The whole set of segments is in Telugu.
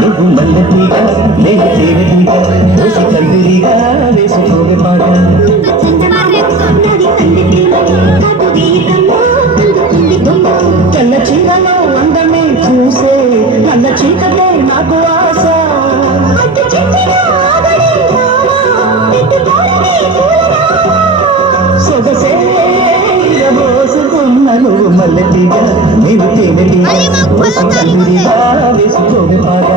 నువ్వు మల్లెతీగా నేను తేనెతీగా దోసి కందిరిగా వేసుకోవే పాట తెల్ల చీరలో అందమే చూసే నల్ల చీకటే నాకు ఆశ సొగసే పోసుకున్న నువ్వు మల్లెతీగా నేను తేనెతీగా దోసి కందిరిగా వేసుకోవే పాట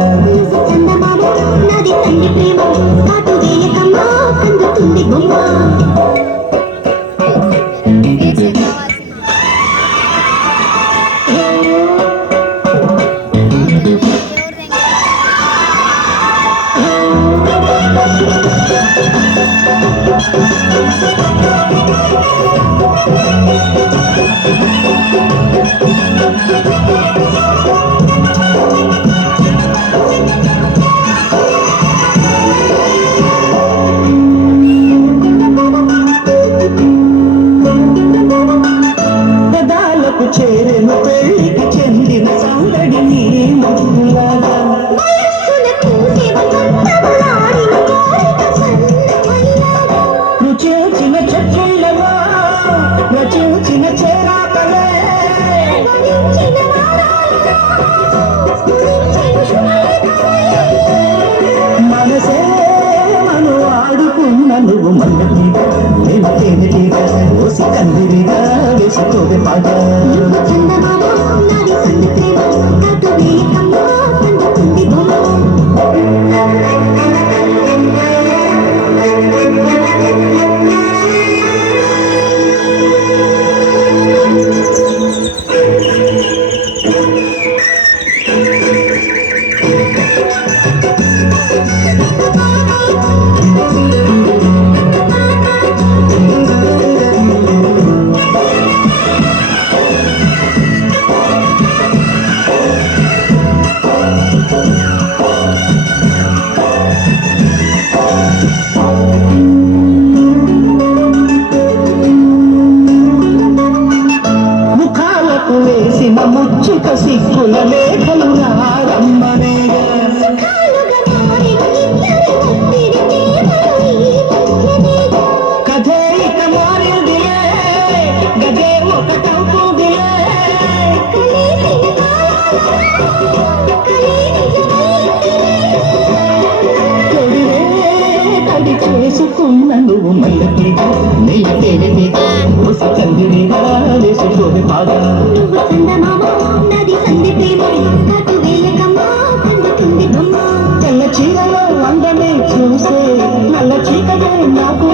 చేరెను పెళ్లికి చెందిన సందడి నీ ముగ్గులాగా రుచించిన చెట్లవా రచించిన చేరాకలే మనసే మను ఆడుకున్న నువ్వు మల్లెతీగా నేను తేనెతీగా ఓసి కందిరిగా వేసుకోవే పాట వేసిన ముచ్చుక సిక్కుల లేఖలు రారమ్మనేగా కథే ఇక మారిందిలే గదే ఒకటవుతుందిలే తొడిరే తడి చేసుకున్న నువ్వు మల్లెతీగా నెయ్యి తేనెతీగా ఓసి కందిరిగా వేసుకోవే పాట తెల్ల చీరలో అందమే చూసే నల్ల చీకటే నాకు